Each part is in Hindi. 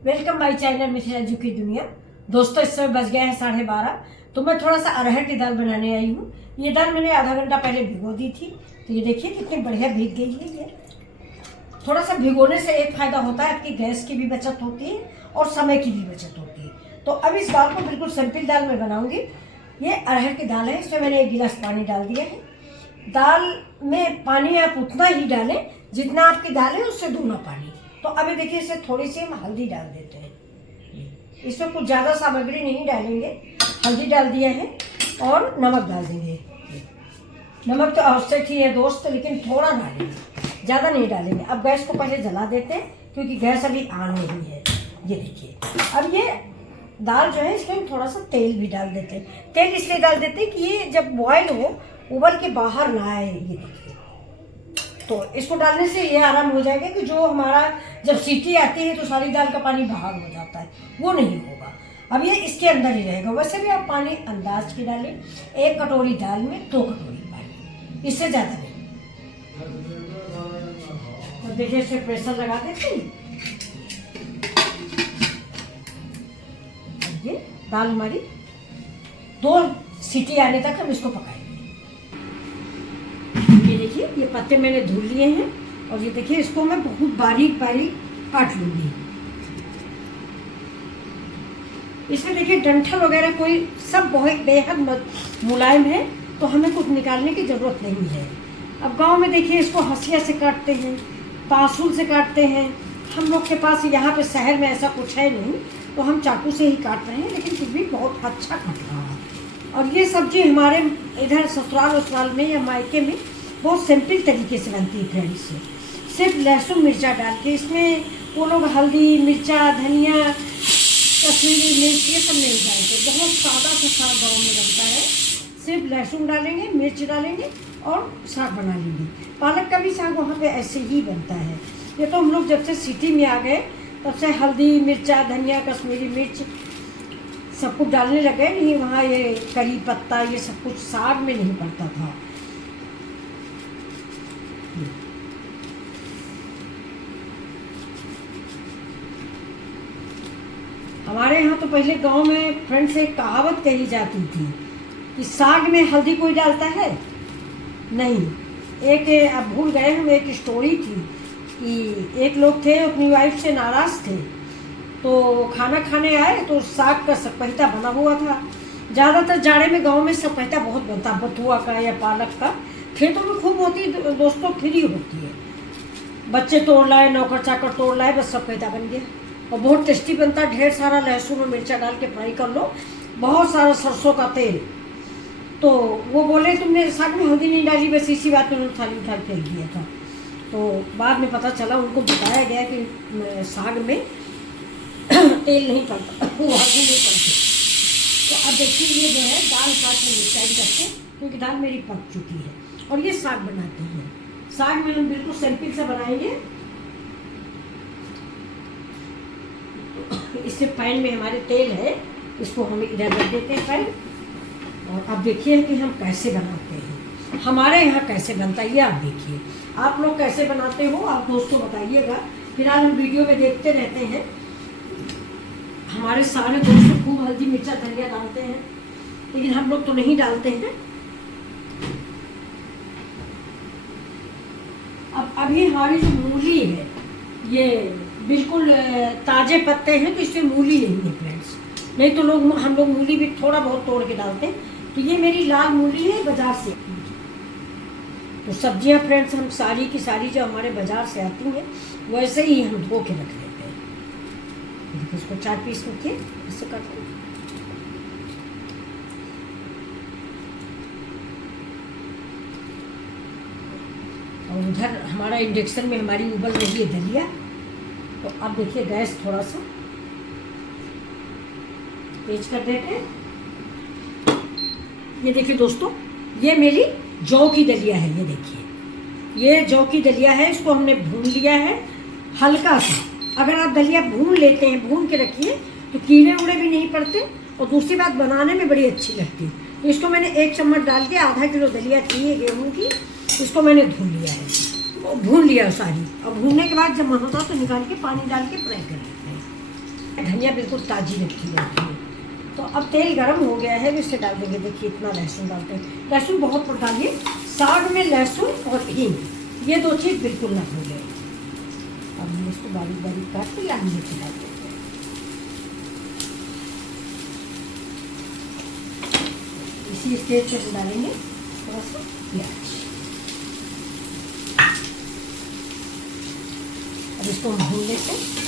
वेलकम माई चैनल मिथिला जू की दुनिया। दोस्तों इस समय बज गया है 12:30। तो मैं थोड़ा सा अरहर की दाल बनाने आई हूँ। ये दाल मैंने आधा घंटा पहले भिगो दी थी। तो ये देखिए कितनी बढ़िया भीग गई है। ये थोड़ा सा भिगोने से एक फायदा होता है, आपकी गैस की भी बचत होती है और समय की भी बचत होती है। तो अब इस दाल को बिल्कुल सिंपल दाल में बनाऊंगी। ये अरहर की दाल है, इसमें मैंने 1 गिलास पानी डाल दिया है। दाल में पानी आप उतना ही डालें जितना आपकी दाल है उससे दूना पानी। तो अभी देखिए इसे थोड़ी सी हम हल्दी डाल देते हैं। इसमें कुछ ज़्यादा सामग्री नहीं डालेंगे, हल्दी डाल दिया है और नमक डाल देंगे। नमक तो आवश्यक ही है दोस्त, लेकिन थोड़ा डालेंगे, ज़्यादा नहीं डालेंगे। अब गैस को पहले जला देते हैं क्योंकि गैस अभी ऑन नहीं है। ये देखिए अब ये दाल जो है इसमें थोड़ा सा तेल भी डाल देते हैं। तेल इसलिए डाल देते हैं कि ये जब बॉयल हो उबल के बाहर ना आए। ये देखिए तो इसको डालने से ये आराम हो जाएगा कि जो हमारा जब सीटी आती है तो सारी दाल का पानी बाहर हो जाता है, वो नहीं होगा। अब ये इसके अंदर ही रहेगा। वैसे भी आप पानी अंदाज की डालें, 1 कटोरी दाल में 2 कटोरी पानी, इससे ज़्यादा नहीं। तो देखिए इसे प्रेशर लगा देते हैं। ये दाल हमारी 2 सीटी आने तक हम इसको पकाएंगे। ये देखिए ये पत्ते मैंने धुल लिए हैं और ये देखिए इसको मैं बहुत बारीक बारीक काट लूंगी। इसमें देखिए डंठल वगैरह कोई सब बहुत बेहद मुलायम है, तो हमें कुछ निकालने की ज़रूरत नहीं है। अब गांव में देखिए इसको हंसिया से काटते हैं, पासूल से काटते हैं। हम लोग के पास यहाँ पे शहर में ऐसा कुछ है नहीं, तो हम चाकू से ही काट रहे हैं, लेकिन फिर भी बहुत अच्छा कट रहा है। और ये सब्जी हमारे इधर ससुराल वसुराल में या मायके में बहुत सिंपल तरीके से बनती है फ्रेंड्स। सिर्फ लहसुन मिर्चा डाल के, इसमें वो लोग हल्दी मिर्चा धनिया कश्मीरी मिर्च ये सब नहीं डालते। बहुत सादा सा साग गाँव में बनता है। सिर्फ लहसुन डालेंगे, मिर्च डालेंगे और साग बना लेंगे। पालक का भी साग वहाँ पे ऐसे ही बनता है। ये तो हम लोग जब से सिटी में आ गए तब से हल्दी मिर्चा धनिया कश्मीरी मिर्च सब कुछ डालने लगे। नहीं वहाँ ये करी पत्ता ये सब कुछ साग में नहीं पड़ता था। हमारे यहाँ तो पहले गांव में फ्रेंड्स एक कहावत कही जाती थी कि साग में हल्दी कोई डालता है नहीं। एक अब भूल गए हम, एक स्टोरी थी कि एक लोग थे अपनी वाइफ से नाराज़ थे, तो खाना खाने आए तो साग का सपैता बना हुआ था। ज़्यादातर जाड़े में गांव में सपैता बहुत बनता, बथुआ का या पालक का। खेतों में खूब होती दोस्तों, फ्री होती है। बच्चे तोड़ लाए, नौकर चाकर तोड़ लाए, बस सपैता बन गया और बहुत टेस्टी बनता है। ढेर सारा लहसुन और मिर्चा डाल के फ्राई कर लो, बहुत सारा सरसों का तेल। तो वो बोले तुमने साग में हल्दी नहीं डाली, बस इसी बात में उन्होंने थाली उठा के फेंक दिया था। तो बाद में पता चला, उनको बताया गया कि साग में तेल नहीं पड़ता, वो हल्दी नहीं पड़ती। तो अब देखिए ये जो है दाल साग में डिसाइड करते हैं क्योंकि दाल मेरी पक चुकी है और ये साग बनाते हैं। साग में हम बिल्कुल सिंपल से बनाएंगे। इससे पैन में हमारे तेल है, इसको हम इधर रख देते हैं पैन। और अब देखिए कि हम कैसे बनाते हैं, हमारे यहाँ कैसे बनता है ये आप देखिए। आप लोग कैसे बनाते हो आप दोस्तों बताइएगा। फिलहाल हम वीडियो में देखते रहते हैं। हमारे सारे दोस्त खूब हल्दी मिर्चा धनिया डालते हैं, लेकिन हम लोग तो नहीं डालते हैं। अब अभी हमारी जो मूली है ये बिल्कुल ताज़े पत्ते हैं, तो इसमें मूली नहीं है फ्रेंड्स। नहीं तो हम लोग मूली भी थोड़ा बहुत तोड़ के डालते हैं। तो ये मेरी लाल मूली है बाज़ार से। तो सब्जियां फ्रेंड्स हम सारी की सारी जो हमारे बाज़ार से आती हैं वैसे ही हम धो के रख लेते हैं। इसको 4 पीस रखिए, इससे काट लो। और उधर हमारा इंडक्शन में हमारी उबल रही है दलिया। तो अब देखिए गैस थोड़ा सा तेज कर देते हैं। ये देखिए दोस्तों, ये मेरी जौ की दलिया है। ये देखिए ये जौ की दलिया है, इसको हमने भून लिया है हल्का सा। अगर आप दलिया भून लेते हैं, भून के रखिए, तो कीड़े उड़े भी नहीं पड़ते और दूसरी बात बनाने में बड़ी अच्छी लगती है। तो इसको मैंने 1 चम्मच डाल के, आधा किलो दलिया थी गेहूँ की, इसको मैंने धुल लिया है। भून लिया सारी। और भूनने के बाद जब मन होता तो निकाल के पानी डाल के फ्राई कर लेते हैं। धनिया बिल्कुल ताज़ी रखी जाती है। तो अब तेल गर्म हो गया है, इससे डाल देंगे। देखिए इतना लहसुन डालते हैं, लहसुन बहुत मत डालिए। साग में लहसुन और हींग ये दो चीज़ बिल्कुल ना भूलें। अब हम इसको बारीक बारीक काट के लाल मिर्च डाल देते हैं। इसी स्टेज पे हम डालेंगे थोड़ा सा प्याज। अब इसको हम भून लेते हैं।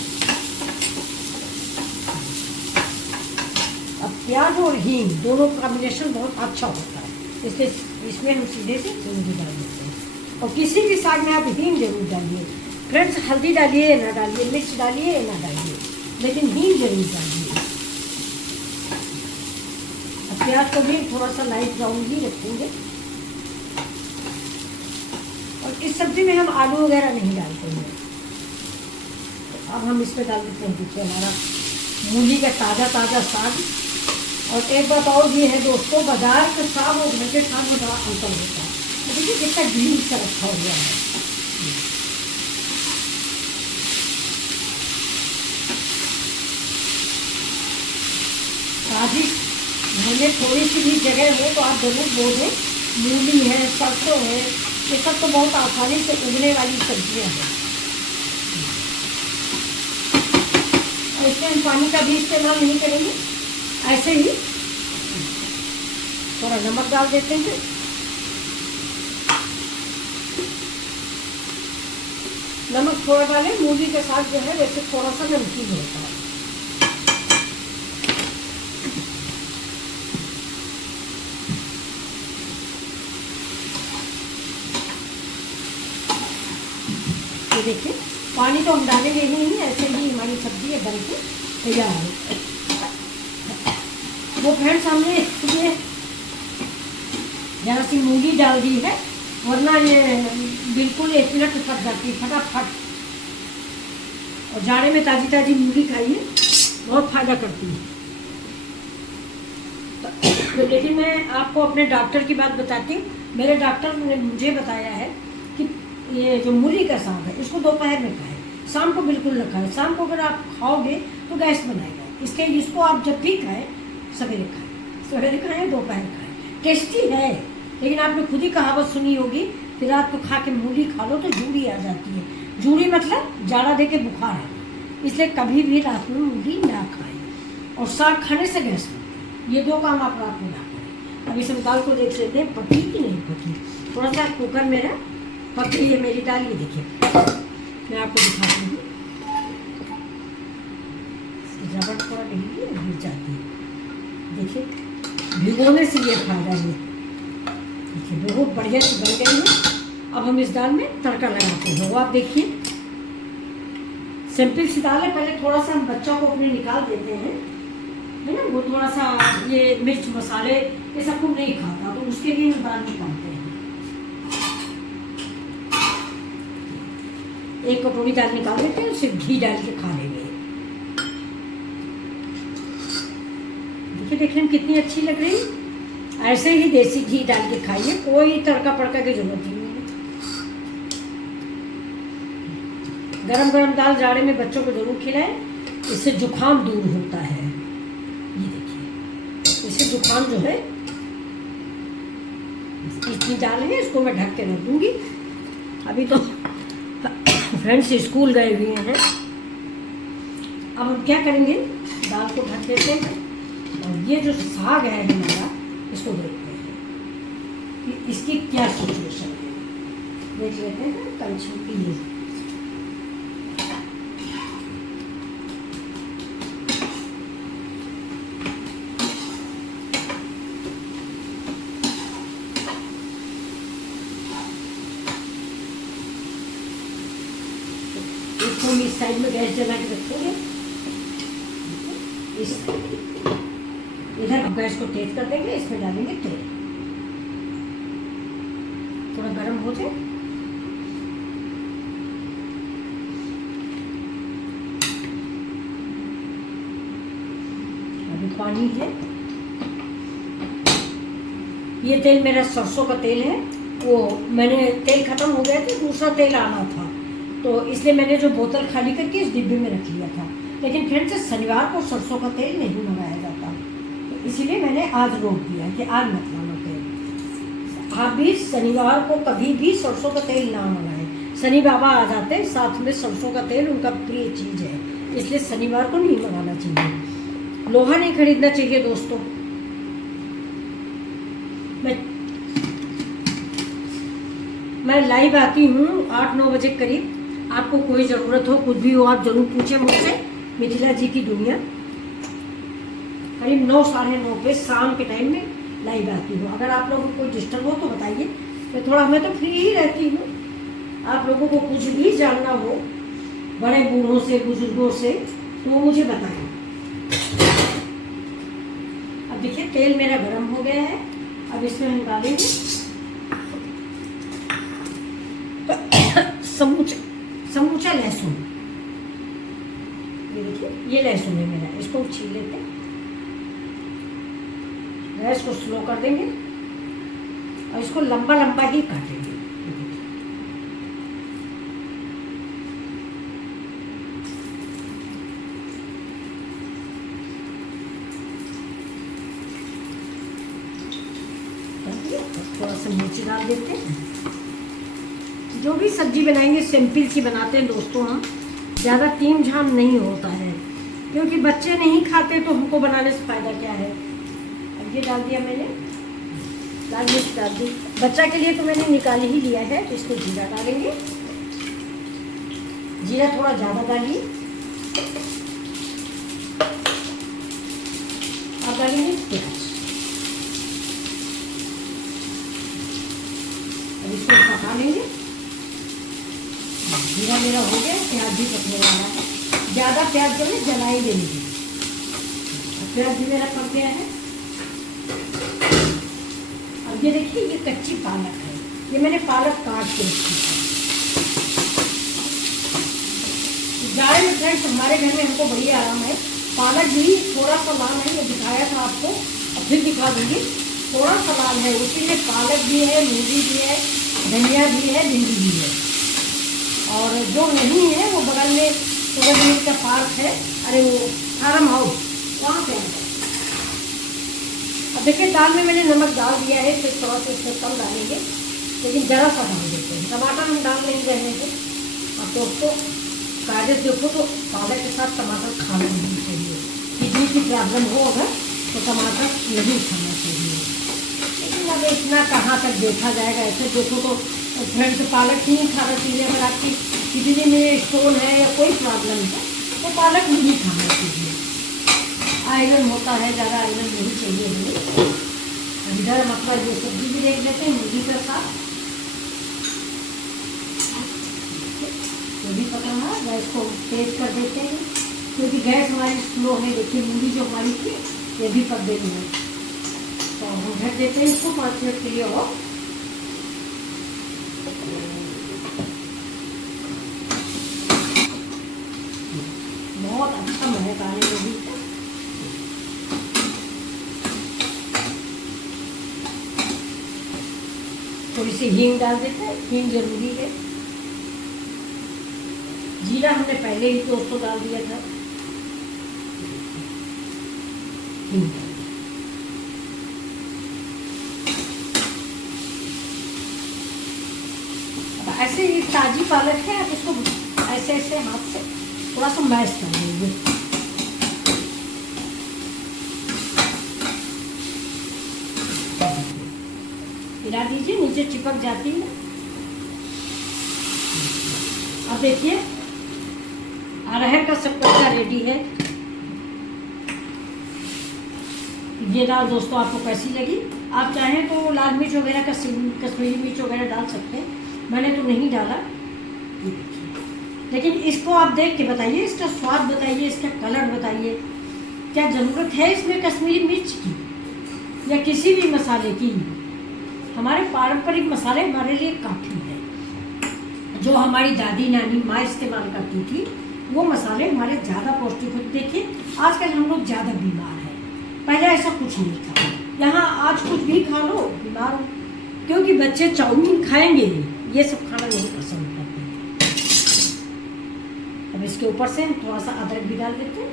अब प्याज और हींग दोनों कॉम्बिनेशन बहुत अच्छा होता है, इसलिए इसमें हम सीधे से हींग डाल देते हैं। और किसी भी साग में आप हींग जरूर डालिए फ्रेंड्स। हल्दी डालिए ना डालिए, मिर्च डालिए ना डालिए, लेकिन हींग जरूर डालिए। अब प्याज को भी थोड़ा सा लाइट ब्राउन ही रखेंगे। और इस सब्जी में हम आलू वगैरह नहीं डालते हैं। तो अब हम इसमें डाल देते हैं देखिए हमारा मूली का ताज़ा ताज़ा साग। और एक बात और भी है दोस्तों, बाजार के साग और घर के साग में बड़ा अंतर होता है। तो देखिए कितना ग्रीन सा रखा हुआ है। ताजी घर में थोड़ी सी भी जगह हो तो आप जरूर बो दें। मूली है, सरसों है, ये सब तो बहुत आसानी से उगने वाली सब्जियां हैं। और इसमें हम पानी का भी इस्तेमाल नहीं करेंगे, ऐसे ही थोड़ा नमक डाल देते हैं। नमक थोड़ा डालें, मूली के साथ जो है वैसे थोड़ा सा नमकीन होता है। ये देखिए पानी तो हम डालेंगे ही नहीं, ऐसे ही हमारी सब्जी बन के तैयार है। वो फ्रेंड्स हमने ये जरा सी मूली डाल दी है, वरना ये बिल्कुल 1 मिनट पक जाती है फटाफट। और जाड़े में ताज़ी ताज़ी मूली खाइए, बहुत फायदा करती है। तो लेकिन मैं आपको अपने डॉक्टर की बात बताती हूँ। मेरे डॉक्टर ने मुझे बताया है कि ये जो मूली का साग है इसको दोपहर में खाएं, शाम को बिल्कुल न खाएं। शाम को अगर आप खाओगे तो गैस बनाएगा, इसलिए इसको आप जब भी खाएं सवेरे खाएं, सवेरे खाएं दोपहर खाएं। टेस्टी है, लेकिन आपने खुद ही कहावत सुनी होगी कि रात को खा के मूली खा लो तो जूड़ी आ जाती है। जूड़ी मतलब जाड़ा दे के बुखार है, इसलिए कभी भी रात में मूली ना खाएं। और साग खाने से गैस बनती है, ये 2 काम आप रात में ना करें। अब इस दाल को देख लेते हैं पकी कि नहीं पकी। थोड़ा सा कुकर मेरा पक रही है मेरी दाल, ये देखिए मैं आपको दिखाती हूँ। रबड़ थोड़ा गिर जाती है, देखिए भिगोने से ये फायदा है। देखिए बहुत बढ़िया से बन गई है। अब हम इस दाल में तड़का लगाते हैं। वो आप देखिए सिंपल सी दाल है। पहले थोड़ा सा हम बच्चों को अपने निकाल देते हैं, है ना। वो थोड़ा सा ये मिर्च मसाले ये सब कुछ नहीं खाता, तो उसके लिए हम दाल निकालते हैं। 1 कटोरी दाल निकाल देते हैं, उसे घी डाल के खा लेंगे। देखिए देखने में कितनी अच्छी लग रही है। ऐसे ही देसी घी डाल के खाइए, कोई तड़का पड़का की जरूरत नहीं है। गरम गरम दाल जाड़े में बच्चों को जरूर खिलाएं, इससे जुकाम दूर होता है। ये देखिए इससे जुकाम जो है, इतनी दाल है इसको मैं ढक के रख दूंगी। अभी तो फ्रेंड्स स्कूल गए हुए हैं। अब हम क्या करेंगे, दाल को ढक देते हैं और ये जो साग है हमारा इसको देखते हैं कि इसकी क्या सिचुएशन है। देख लेते हैं कलछुल की ये इसको हम इस साइड में गैस जला के रखेंगे। इस इधर गैस को तेज कर देंगे, इसमें डालेंगे तेल, थोड़ा गर्म हो जाए। अभी पानी है। ये तेल मेरा सरसों का तेल है, वो मैंने तेल खत्म हो गया था, दूसरा तेल आना था, तो इसलिए मैंने जो बोतल खाली करके इस डिब्बे में रख लिया था। लेकिन फ्रेंड्स शनिवार को सरसों का तेल नहीं मंगाया जाता, तो इसीलिए मैंने आज रोक दिया कि आज मत लाना तेल। आप भी शनिवार को कभी भी सरसों का तेल ना मंगाएं। शनि बाबा आ जाते हैं, साथ में सरसों का तेल उनका प्रिय चीज़ है, इसलिए शनिवार को नहीं मंगाना चाहिए। लोहा नहीं खरीदना चाहिए दोस्तों। मैं लाइव आती हूँ 8-9 बजे करीब। आपको कोई ज़रूरत हो, कुछ भी हो, आप जरूर पूछें मुझसे। मिथिला जी की दुनिया करीब 9-9:30 पे शाम के टाइम में लाइव आती हूँ। अगर आप लोगों को कोई डिस्टर्ब हो तो बताइए, मैं तो फ्री ही रहती हूँ। आप लोगों को कुछ भी जानना हो बड़े बूढ़ों से, बुजुर्गों से, तो मुझे बताएं। अब देखिए तेल मेरा गर्म हो गया है, अब इसमें हम डालेंगे समूचा लहसुन। ये देखिए ये लहसुन है मेरा, इसको छील लेते हैं। गैस को स्लो कर देंगे और इसको लंबा लंबा ही काटेंगे। थोड़ा सा मिर्च डाल देते हैं। जो भी सब्जी बनाएंगे सिंपल सी बनाते हैं दोस्तों हम, ज़्यादा टीम झाम नहीं होता है, क्योंकि बच्चे नहीं खाते तो हमको बनाने से फ़ायदा क्या है। अब ये डाल दिया मैंने, लाल मिर्च डाल दी। बच्चा के लिए तो मैंने निकाल ही लिया है, तो इसको जीरा डालेंगे। जीरा थोड़ा ज़्यादा डालिए। अब डालेंगे प्याज। अब इसको पका लेंगे। जीरा मेरा हो गया, प्याज भी पकने वाला है। ज़्यादा प्याज जो है जलाई देंगे। प्याज भी मेरा पक गया है। अब ये देखिए ये कच्ची पालक है, ये मैंने पालक काट के रखी है। जाड़े में फ्रेंड्स हमारे घर में हमको बढ़िया आराम है। पालक भी थोड़ा सा लाल है, ये दिखाया था आपको और फिर दिखा दूँगी। थोड़ा सा लाल है, उसी में पालक भी है, मूली भी है, धनिया भी है, भिंडी भी है। और जो नहीं है वो बगल में सुगंधित का पार्क है, अरे वो फार्म हाउस, वहाँ पे है। अब देखिए दाल में मैंने नमक डाल दिया है, फिर थोड़ा सा इसमें कम डालेंगे, लेकिन ज़रा सा डाल देते हैं। टमाटर हम डाल नहीं रहे थे। अब दोस्तों कायदे से देखो तो पालक के साथ टमाटर खाना नहीं चाहिए। किडनी की प्रॉब्लम हो अगर तो टमाटर नहीं खाना चाहिए। लेकिन अब इतना कहाँ तक देखा जाएगा। ऐसे देखो तो फ्रेंड्स पालक ही नहीं खाना चाहिए। अगर आपकी किडनी में स्टोन है या कोई प्रॉब्लम है तो पालक नहीं खाना चाहिए। आयरन होता है, ज़्यादा आयरन नहीं चाहिए हमें। इधर मतलब ये सब्जी भी देख लेते हैं मूली के साथ। ये भी पका है, गैस को तेज कर देते हैं क्योंकि गैस हमारी स्लो है। देखिए मूली जो हमारी थी ये भी पक गई है, तो हम ढक देते हैं इसको 5 मिनट के लिए। और बहुत अच्छा महक आने लगी। थोड़ी सी हींग डाल देते हैं, हींग जरूरी है। जीरा हमने पहले ही दोस्तों डाल दिया था। हींग डाल दिया। अब ऐसे ये ताजी पालक है, आप इसको ऐसे ऐसे हाथ से थोड़ा सा मैश कर लेंगे। हिला दीजिए, नीचे चिपक जाती है। अब देखिए अरहर का शक्करकंद रेडी है। ये दाल दोस्तों आपको कैसी लगी? आप चाहें तो लाल मिर्च वगैरह कश्मीरी मिर्च वगैरह डाल सकते हैं, मैंने तो नहीं डाला। लेकिन इसको आप देख के बताइए, इसका स्वाद बताइए, इसका कलर बताइए, क्या ज़रूरत है इसमें कश्मीरी मिर्च की या किसी भी मसाले की। हमारे पारंपरिक मसाले हमारे लिए काफ़ी है। जो हमारी दादी नानी माँ इस्तेमाल करती थी वो मसाले हमारे ज़्यादा पौष्टिक होते। देखिए आजकल हम लोग ज़्यादा बीमार हैं, पहले ऐसा कुछ नहीं था। यहाँ आज कुछ भी खा लो बीमार हो, क्योंकि बच्चे चाउमीन खाएंगे, ये सब खाना नहीं पसंद करते। अब इसके इसके ऊपर से हम थोड़ा सा अदरक भी डाल देते हैं।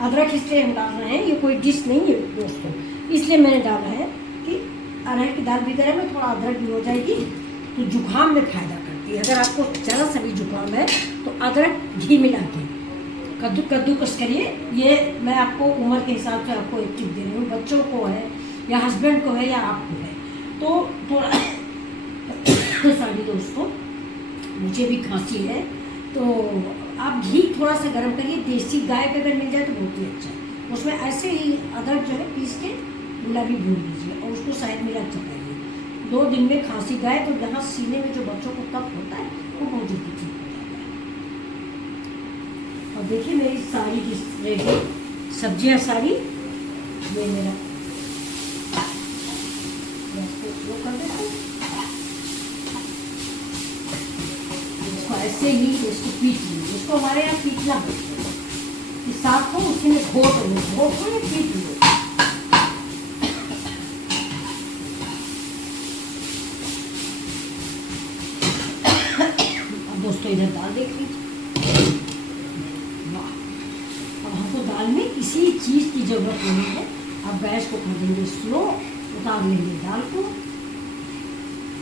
अदरक इसलिए हम डाल रहे हैं, ये कोई डिश नहीं है दोस्तों, इसलिए मैंने डाला है कि अरहर की दाल भिगोने में थोड़ा अदरक भी हो जाएगी तो जुकाम में फ़ायदा करती है। अगर आपको ज़रा सा भी जुकाम है तो अदरक घी मिला के कद्दूकस करिए। ये मैं आपको उम्र के हिसाब से आपको एक टिप दे रही हूँ, बच्चों को है या हस्बैंड को है या आपको है तो थोड़ा सॉरी दोस्तों, मुझे भी खांसी है तो आप घी थोड़ा सा गर्म करिए, देसी गाय का अगर मिल जाए तो बहुत ही अच्छा है। उसमें ऐसे ही अदरक जो है पीस के गुलाबी भून लीजिए और उसको साइड में रख चलाइए। 2 दिन में खांसी गाय तो यहाँ सीने में जो बच्चों को कफ होता है वो बहुत जल्दी ठीक हो जाता है। और देखिए मेरी सारी डिश रेडी, सब्जियाँ सारी, ये मेरा वो कर देते हैं, इसको ऐसे ही इसको पीट लीजिए। इसको हमारे यहाँ पीटना बोलते हैं, इस साग को उसी में घोट लो पीट लो। अब दोस्तों इधर दाल देख लीजिए, वाह। अब हमको दाल में किसी चीज़ की जरूरत नहीं है। अब गैस को कर देंगे स्लो, उतार लेंगे दाल को।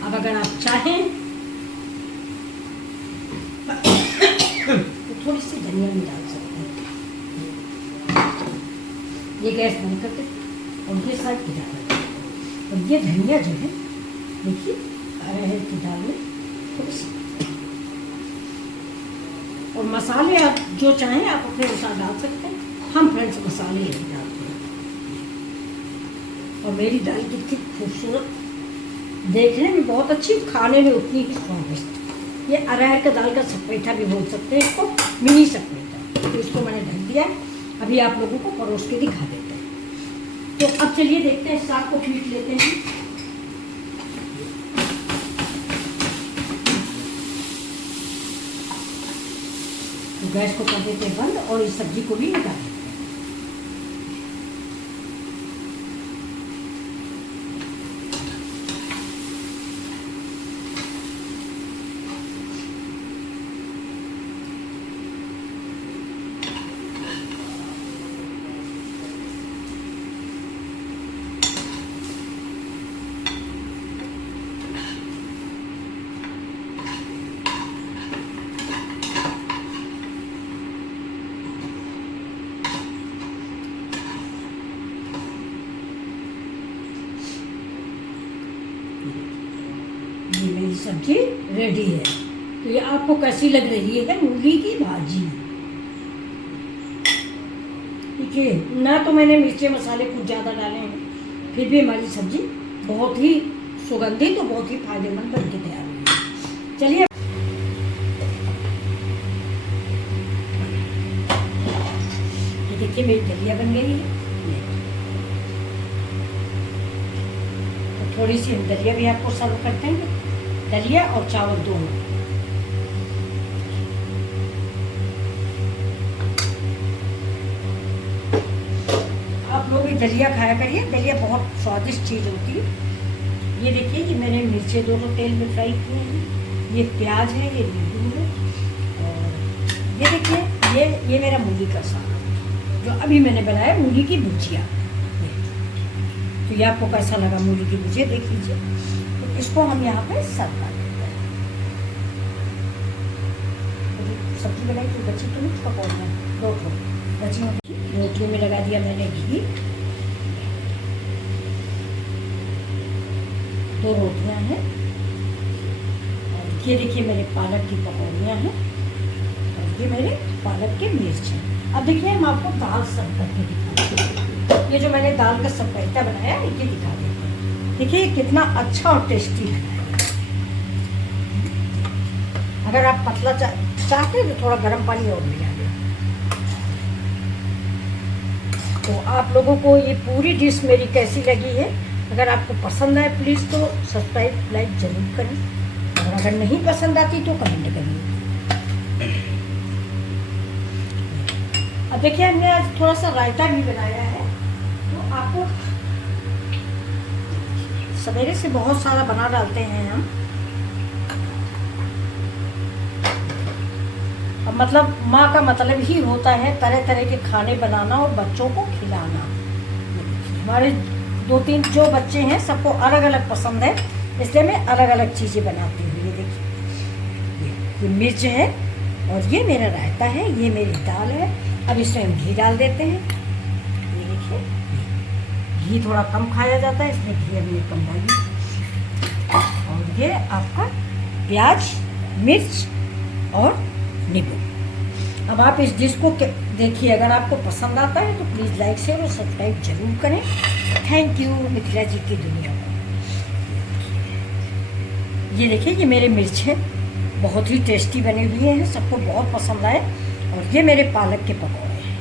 अब अगर आप चाहें तो थोड़ी सी धनिया भी डाल सकते हैं। ये गैस बंद कर देते और ये साइड की डाल, और ये धनिया जो है देखिए अरहर की दाल में थोड़ी सी, और मसाले आप जो चाहें आप अपने अनुसार डाल सकते हैं। हम फ्रेंड्स मसाले नहीं डालते हैं। और मेरी दाल कितनी खूबसूरत, देखने में बहुत अच्छी, खाने में उतनी ही स्वादिष्ट। ये अरहर का दाल का सपेटा भी बोल सकते हैं इसको, मिनी सपेटा। तो इसको मैंने ढक दिया, अभी आप लोगों को परोस के दिखा देते हैं। तो अब चलिए देखते हैं, साग को पीट लेते हैं। तो गैस को कर देते हैं बंद और इस सब्जी को भी निकाल देते हैं। ये मेरी सब्जी रेडी है। तो ये आपको कैसी लग रही है? मूली की भाजी। ठीक है ना, तो मैंने मिर्ची मसाले कुछ ज़्यादा डाले हैं, फिर भी हमारी सब्जी बहुत ही सुगंधित और बहुत ही फायदेमंद बन के तैयार हुई। चलिए देखिए मेरी दलिया बन गई है। तो थोड़ी सी हम दलिया भी आपको सर्व करते हैं, दलिया और चावल दोनों। आप लोग भी दलिया खाया करिए, दलिया बहुत स्वादिष्ट चीज़ होती है। ये देखिए कि मैंने मिर्चें दोनों तेल में फ्राई किए हैं, ये प्याज है, ये नींबू है, और ये देखिए ये मेरा मूली का साग जो अभी मैंने बनाया, मूली की भुजिया। तो ये आपको कैसा लगा मूली की भुजिया देख लीजिए। तो इसको हम यहाँ पे सर्व कर देते हैं। सब्जी बनाई थी बच्ची तो नहीं पकौड़ा, रोटियों में लगा दिया मैंने घी। 2 रोटियां हैं, और ये देखिए मेरे पालक की पकौड़ियाँ हैं, और ये मेरे पालक के मिर्च हैं। अब देखिए हम आपको दाल सर्व करके दिखाते हैं। ये जो मैंने दाल का सपेटा बनाया ये दिखा देते हैं। देखिए कितना अच्छा और टेस्टी है। अगर आप पतला चाहते हैं तो थोड़ा गर्म पानी और मिला दें। तो आप लोगों को ये पूरी डिश मेरी कैसी लगी है? अगर आपको पसंद आए प्लीज़ तो सब्सक्राइब लाइक जरूर करें, और अगर नहीं पसंद आती तो कमेंट करिए। अब देखिए हमने आज थोड़ा सा रायता भी बनाया है। तो आपको सवेरे से बहुत सारा बना डालते हैं हम। मतलब माँ का मतलब ही होता है तरह तरह के खाने बनाना और बच्चों को खिलाना। हमारे 2-3 जो बच्चे हैं सबको अलग अलग पसंद है, इसलिए मैं अलग अलग चीज़ें बनाती हूँ। ये देखिए, ये मिर्च है और ये मेरा रायता है, ये मेरी दाल है। अब इसमें हम घी डाल देते हैं। ये देखिए, घी थोड़ा कम खाया जाता है इसलिए घी हमने कम डाली। और ये आपका प्याज, मिर्च और नींबू। अब आप इस डिश को देखिए, अगर आपको पसंद आता है तो प्लीज़ लाइक शेयर और सब्सक्राइब जरूर करें। थैंक यू मिथिला जी की दुनिया में। ये देखिए, ये मेरे मिर्च हैं, बहुत ही टेस्टी बने हुए हैं, सबको बहुत पसंद आए। और ये मेरे पालक के पकौड़े हैं,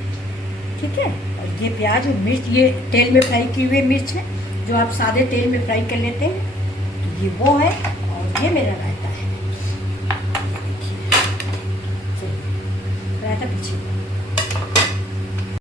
ठीक है। और ये प्याज और मिर्च, ये तेल में फ्राई किए हुए मिर्च हैं, जो आप सादे तेल में फ्राई कर लेते हैं, तो ये वो है। और ये मेरा रायता है, रायता पीछे।